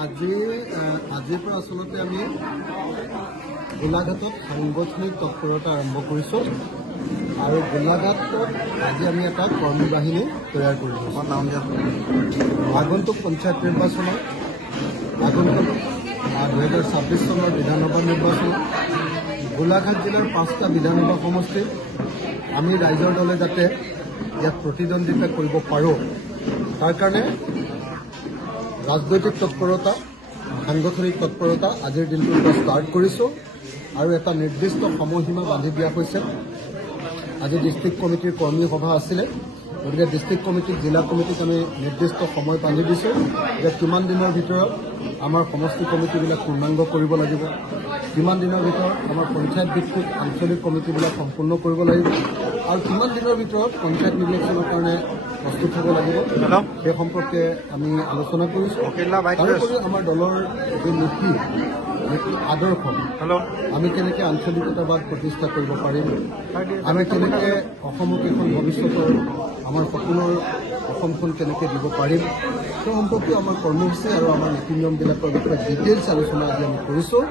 আজিৰ পৰা আচলতে আমি গোলাঘাটত সাংগঠনিক তৎপৰতা আৰম্ভ কৰিছোঁ আৰু গোলাঘাটত আজি আমি এটা কৰ্মী বাহিনী তৈয়াৰ কৰিছোঁ। আগন্তুক পঞ্চায়ত নিৰ্বাচনত আগন্তুক 2026 চনৰ বিধানসভা নিৰ্বাচনত গোলাঘাট জিলাৰ 5টা বিধানসভা সমষ্টিত আমি ৰাইজৰ দলে যাতে ইয়াত প্ৰতিদ্বন্দ্বিতা কৰিব পাৰোঁ তাৰ কাৰণে ৰাজনৈতিক তৎপৰতা সাংগঠনিক তৎপৰতা আজিৰ দিনটোৰ পৰা ষ্টাৰ্ট কৰিছোঁ আৰু এটা নিৰ্দিষ্ট সময়সীমা বান্ধি দিয়া হৈছে। আজি ডিষ্ট্ৰিক্ট কমিটিৰ কৰ্মী সভা আছিলে, গতিকে ডিষ্ট্ৰিক্ট কমিটিক জিলা কমিটিক আমি নিৰ্দিষ্ট সময় বান্ধি দিছোঁ যে কিমান দিনৰ ভিতৰত আমাৰ সমষ্টি কমিটিবিলাক পূৰ্ণাংগ কৰিব লাগিব, কিমান দিনৰ ভিতৰত আমাৰ পঞ্চায়ত ভিত্তিক আঞ্চলিক কমিটিবিলাক সম্পূৰ্ণ কৰিব লাগিব আৰু কিমান দিনৰ ভিতৰত পঞ্চায়ত নিৰ্বাচনৰ কাৰণে প্ৰস্তুত হ'ব লাগিব সেই সম্পৰ্কে আমি আলোচনা কৰিছোঁ। তাৰোপৰি আমাৰ দলৰ যি নীতি আদৰ্শ আমি কেনেকৈ আঞ্চলিকতাবাদ প্ৰতিষ্ঠা কৰিব পাৰিম, আমি কেনেকৈ অসমক এখন ভৱিষ্যতৰ আমাৰ সপোনৰ অসমখন কেনেকৈ দিব পাৰিম সেই সম্পৰ্কে আমাৰ কৰ্মসূচী আৰু আমাৰ নীতি নিয়মবিলাকৰ বিষয়ে ডিটেইলছ আলোচনা আজি আমি কৰিছোঁ।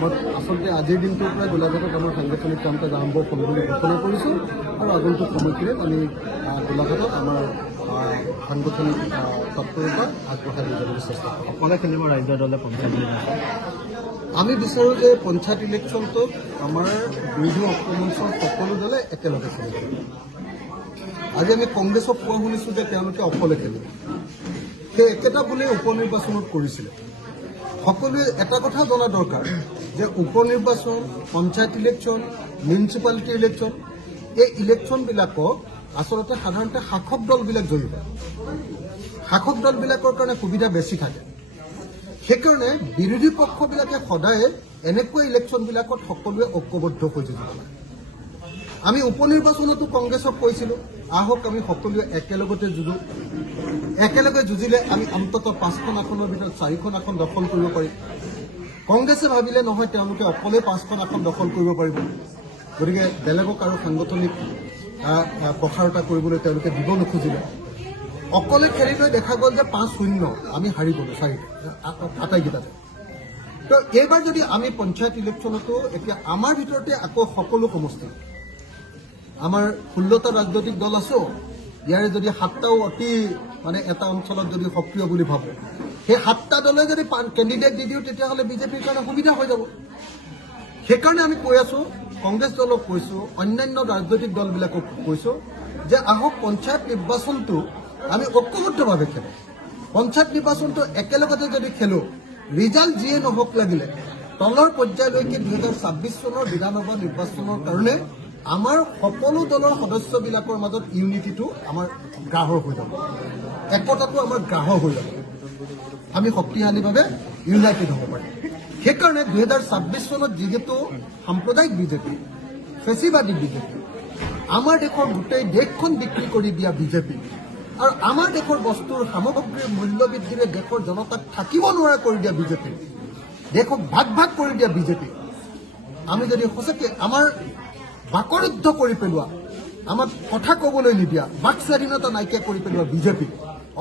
মই আচলতে আজিৰ দিনটোৰ পৰা গোলাঘাটত আমাৰ সাংগঠনিক কামকাজ আৰম্ভ কৰিম বুলি ঘোষণা কৰিছোঁ আৰু আগন্তুক সময়খিনিত আমি গোলাঘাটত আমাৰ সাংগঠনিক তৎপৰতা আগবঢ়াই লৈ যাবলৈ চেষ্টা কৰিম। সকলোৱে খেলিব ৰাইজৰ দলে পঞ্চায়ত নিৰ্বাচন। আমি বিচাৰোঁ যে পঞ্চায়ত ইলেকশ্যনটোত আমাৰ বিৰোধী ঐক্যমঞ্চৰ সকলো দলে একেলগে খেলিব। আজি আমি কংগ্ৰেছক কোৱা শুনিছোঁ যে তেওঁলোকে অকলে খেলিব, সেই একেটা বুলিয়ে উপ নিৰ্বাচনত কৰিছিলে। সকলোৱে এটা কথা জনা দৰকাৰ যে উপ নিৰ্বাচন, পঞ্চায়ত ইলেকশ্যন, মিউনিচিপালিটি ইলেকশ্যন এই ইলেকশ্যনবিলাকক আচলতে সাধাৰণতে শাসক দলবিলাক জড়িত। শাসক দলবিলাকৰ কাৰণে সুবিধা বেছি থাকে, সেইকাৰণে বিৰোধী পক্ষবিলাকে সদায় এনেকুৱা ইলেকশ্যনবিলাকত সকলোৱে ঐক্যবদ্ধ হৈ থাকিব লাগে। আমি উপ নিৰ্বাচনতো কংগ্ৰেছক কৈছিলোঁ আহক আমি সকলোৱে একেলগতে যুঁজো, একেলগে যুঁজিলে আমি অন্ততঃ 5খন আসনৰ ভিতৰত 4খন আসন দখল কৰিব পাৰিম। কংগ্ৰেছে ভাবিলে নহয় তেওঁলোকে অকলে 5খন আসন দখল কৰিব পাৰিব, গতিকে বেলেগক আৰু সাংগঠনিক প্ৰসাৰতা কৰিবলৈ তেওঁলোকে দিব নোখোজিলে। অকলে খেলি লৈ দেখা গ'ল যে 5-0 আমি হাৰি গ'লোঁ আটাইকেইটাতে। তো এইবাৰ যদি আমি পঞ্চায়ত ইলেকশ্যনতো এতিয়া আমাৰ ভিতৰতে আকৌ সকলো সমষ্টি আমাৰ 16টা ৰাজনৈতিক দল আছোঁ, ইয়াৰে যদি 7টাও অতি এটা অঞ্চলত যদি সক্ৰিয় বুলি ভাবোঁ, সেই 7টা দলে যদি কেণ্ডিডেট দি দিওঁ তেতিয়াহ'লে বিজেপিৰ কাৰণে সুবিধা হৈ যাব। সেইকাৰণে আমি কৈ আছোঁ, কংগ্ৰেছ দলক কৈছোঁ, অন্যান্য ৰাজনৈতিক দলবিলাকক কৈছোঁ যে আহক পঞ্চায়ত নিৰ্বাচনটো আমি ঐক্যবদ্ধভাৱে খেলোঁ। পঞ্চায়ত নিৰ্বাচনটো একেলগতে যদি খেলোঁ, ৰিজাল্ট যিয়ে নহওক লাগিলে তলৰ পৰ্যায়লৈকে 2026 চনৰ বিধানসভা নিৰ্বাচনৰ কাৰণে আমাৰ সকলো দলৰ সদস্যবিলাকৰ মাজত ইউনিটিটো আমাৰ গাঢ় হৈ যাব, একতাটো আমাৰ গাঢ় হৈ যাব, আমি শক্তিশালীভাৱে ইউনাইটেড হ'ব পাৰিম। সেইকাৰণে 2026 চনত যিহেতু সাম্প্ৰদায়িক বিজেপি, ফেচিবাদী বিজেপি, আমাৰ দেশৰ গোটেই দেশখন বিক্ৰী কৰি দিয়া বিজেপি আৰু আমাৰ দেশৰ বস্তুৰ সামগ্ৰীৰ মূল্য বৃদ্ধিৰে দেশৰ জনতাক থাকিব নোৱাৰা কৰি দিয়া বিজেপি, দেশক ভাগ ভাগ কৰি দিয়া বিজেপি, আমি যদি সঁচাকৈ আমাৰ বাকৰুদ্ধ কৰি পেলোৱা, আমাক কথা ক'বলৈ নিদিয়া, বাক স্বাধীনতা নাইকিয়া কৰি পেলোৱা বিজেপি,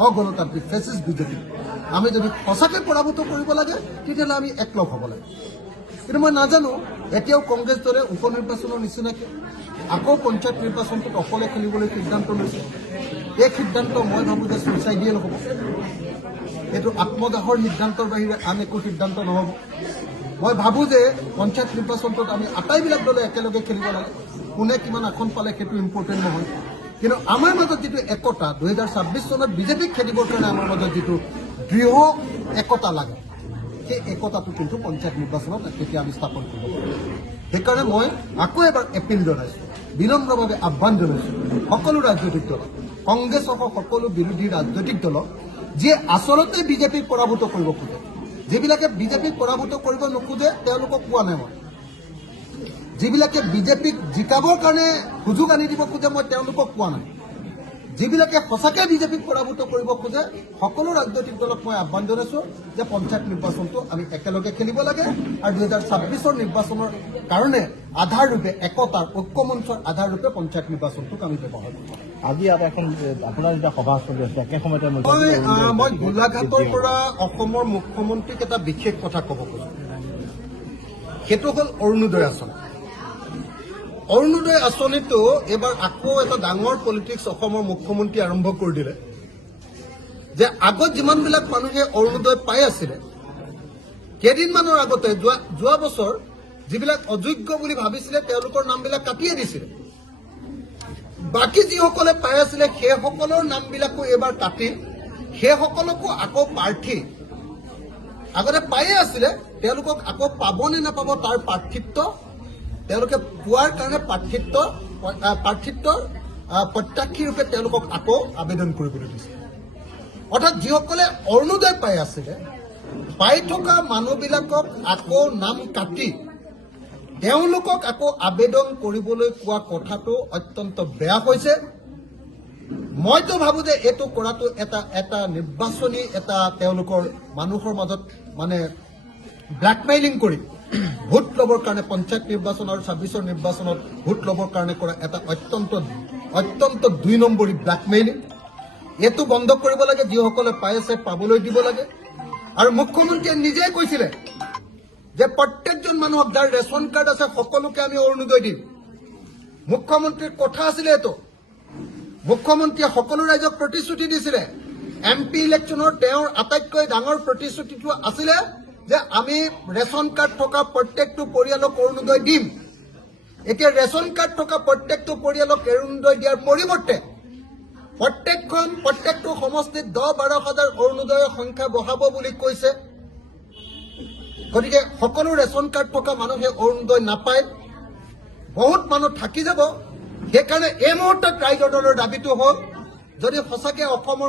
অগণতান্ত্ৰিক ফেচিষ্ট বিজেপি আমি যদি সঁচাকৈ পৰাভূত কৰিব লাগে তেতিয়াহ'লে আমি একলগ হ'ব লাগে। কিন্তু মই নাজানো এতিয়াও কংগ্ৰেছ দলে উপ নিৰ্বাচনৰ নিচিনাকৈ আকৌ পঞ্চায়ত নিৰ্বাচনটোত অকলে খেলিবলৈ সিদ্ধান্ত লৈছে। এই সিদ্ধান্ত মই ভাবোঁ যে ছুইচাইডিয়েল হ'ব, এইটো আত্মদাহৰ সিদ্ধান্তৰ বাহিৰে আন একো সিদ্ধান্ত নহ'ব। মই ভাবোঁ যে পঞ্চায়ত নিৰ্বাচনটোত আমি আটাইবিলাক দলে একেলগে খেলিব লাগে, কোনে কিমান আসন পালে সেইটো ইম্পৰ্টেণ্ট নহয়, কিন্তু আমাৰ মাজত যিটো একতা 2026 চনত বিজেপিক খেলিবৰ কাৰণে আমাৰ মাজত যিটো দৃঢ় একতা লাগে, সেই একতাটো কিন্তু পঞ্চায়ত নিৰ্বাচনত তেতিয়া আমি স্থাপন কৰিব পাৰোঁ। সেইকাৰণে মই আকৌ এবাৰ এপিল জনাইছোঁ, বিনম্ৰভাৱে আহ্বান জনাইছোঁ সকলো ৰাজনৈতিক দলক, কংগ্ৰেছসহ সকলো বিৰোধী ৰাজনৈতিক দলক, যিয়ে আচলতে বিজেপিক পৰাভূত কৰিব খোজে, যিবিলাকে বিজেপিক পৰাভূত কৰিব নোখোজে তেওঁলোকক কোৱা নাই মই, যিবিলাকে বিজেপিক জিকাবৰ কাৰণে সুযোগ আনি দিব খোজে মই তেওঁলোকক কোৱা নাই, যিবিলাকে সঁচাকৈ বিজেপিক পৰাভূত কৰিব খোজে সকলো ৰাজনৈতিক দলক মই আহ্বান জনাইছোঁ যে পঞ্চায়ত নিৰ্বাচনটো আমি একেলগে খেলিব লাগে আৰু 2026 নিৰ্বাচনৰ কাৰণে আধাৰ ৰূপে একতাৰ ঐক্যমঞ্চৰ আধাৰ ৰূপে পঞ্চায়ত নিৰ্বাচনটোক আমি ব্যৱহাৰ কৰিব লাগে। আজি ইয়াত এখন আপোনাৰ যেতিয়া সভা চলি আছে একে সময়তে মই গোলাঘাটৰ পৰা অসমৰ মুখ্যমন্ত্ৰীক এটা বিশেষ কথা ক'ব খোজো। সেইটো হ'ল অৰুণোদয় আঁচনি। অৰুণোদয় আঁচনিটো এইবাৰ আকৌ এটা ডাঙৰ পলিটিক্স অসমৰ মুখ্যমন্ত্ৰী আৰম্ভ কৰি দিলে যে আগত যিমানবিলাক মানুহে অৰুণোদয় পাই আছিলে কেইদিনমানৰ আগতে যোৱা বছৰ যিবিলাক অযোগ্য বুলি ভাবিছিলে তেওঁলোকৰ নামবিলাক কাটিয়ে দিছিলে। বাকী যিসকলে পাই আছিলে সেইসকলৰ নামবিলাকো এইবাৰ কাটি সেইসকলকো আকৌ প্ৰাৰ্থী আগতে পায়ে আছিলে তেওঁলোকক আকৌ পাব নে নাপাব তাৰ প্ৰাৰ্থিত্ব তেওঁলোকে পোৱাৰ কাৰণে প্ৰাৰ্থিত্বৰ প্ৰত্যাশী ৰূপে তেওঁলোকক আকৌ আবেদন কৰিবলৈ দিছে। অৰ্থাৎ যিসকলে অৰুণোদয় পাই আছিলে পাই থকা মানুহবিলাকক আকৌ নাম কাটি তেওঁলোকক আকৌ আবেদন কৰিবলৈ কোৱা কথাটো অত্যন্ত বেয়া হৈছে। মইতো ভাবো যে এইটো কৰাটো এটা নিৰ্বাচনী এটা তেওঁলোকৰ মানুহৰ মাজত মানে ব্লেকমেইলিং কৰি ভোট ল'বৰ কাৰণে পঞ্চায়ত নিৰ্বাচন আৰু 26ৰ নিৰ্বাচনত ভোট ল'বৰ কাৰণে কৰা এটা অত্যন্ত 2 নম্বৰী ব্লেকমেইলিং। এইটো বন্ধ কৰিব লাগে। যিসকলে পাই আছে পাবলৈ দিব লাগে। আৰু মুখ্যমন্ত্ৰীয়ে নিজেই কৈছিলে যে প্ৰত্যেকজন মানুহক যাৰ ৰেচন কাৰ্ড আছে সকলোকে আমি অৰুণোদয় দিম। মুখ্যমন্ত্ৰীৰ কথা আছিলে এইটো। মুখ্যমন্ত্ৰীয়ে সকলো ৰাইজক প্ৰতিশ্ৰুতি দিছিলে। MP ইলেকশ্যনৰ তেওঁৰ আটাইতকৈ ডাঙৰ প্ৰতিশ্ৰুতিটো আছিলে যে আমি ৰেচন কাৰ্ড থকা প্ৰত্যেকটো পৰিয়ালক অৰুণোদয় দিম। এতিয়া ৰেচন কাৰ্ড থকা প্ৰত্যেকটো পৰিয়ালক অৰুণোদয় দিয়াৰ পৰিৱৰ্তে প্ৰত্যেকটো সমষ্টিত 10-12 হাজাৰ অৰুণোদয়ৰ সংখ্যা বঢ়াব বুলি কৈছে। গতিকে সকলো ৰেচন কাৰ্ড থকা মানুহে অৰুণোদয় নাপায়, বহুত মানুহ থাকি যাব। সেইকাৰণে এই মুহূৰ্তত ৰাইজৰ দলৰ দাবীটো হ'ল যদি সঁচাকৈ অসমৰ